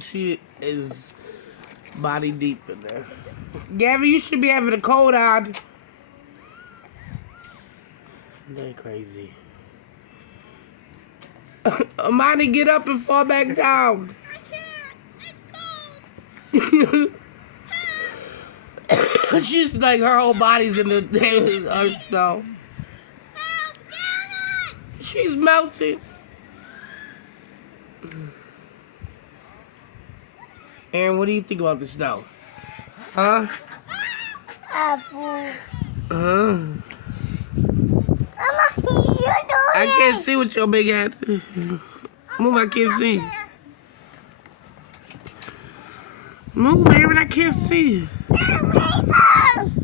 She is body deep in there. Gabby, you should be having a cold on. They're crazy. Amani, get up and fall back down. She's like, her whole body's in the snow. She's melting. Aaron, what do you think about the snow? Huh? Apple. I can't see with your big head. Move, I can't see. Move, Aaron, I can't see.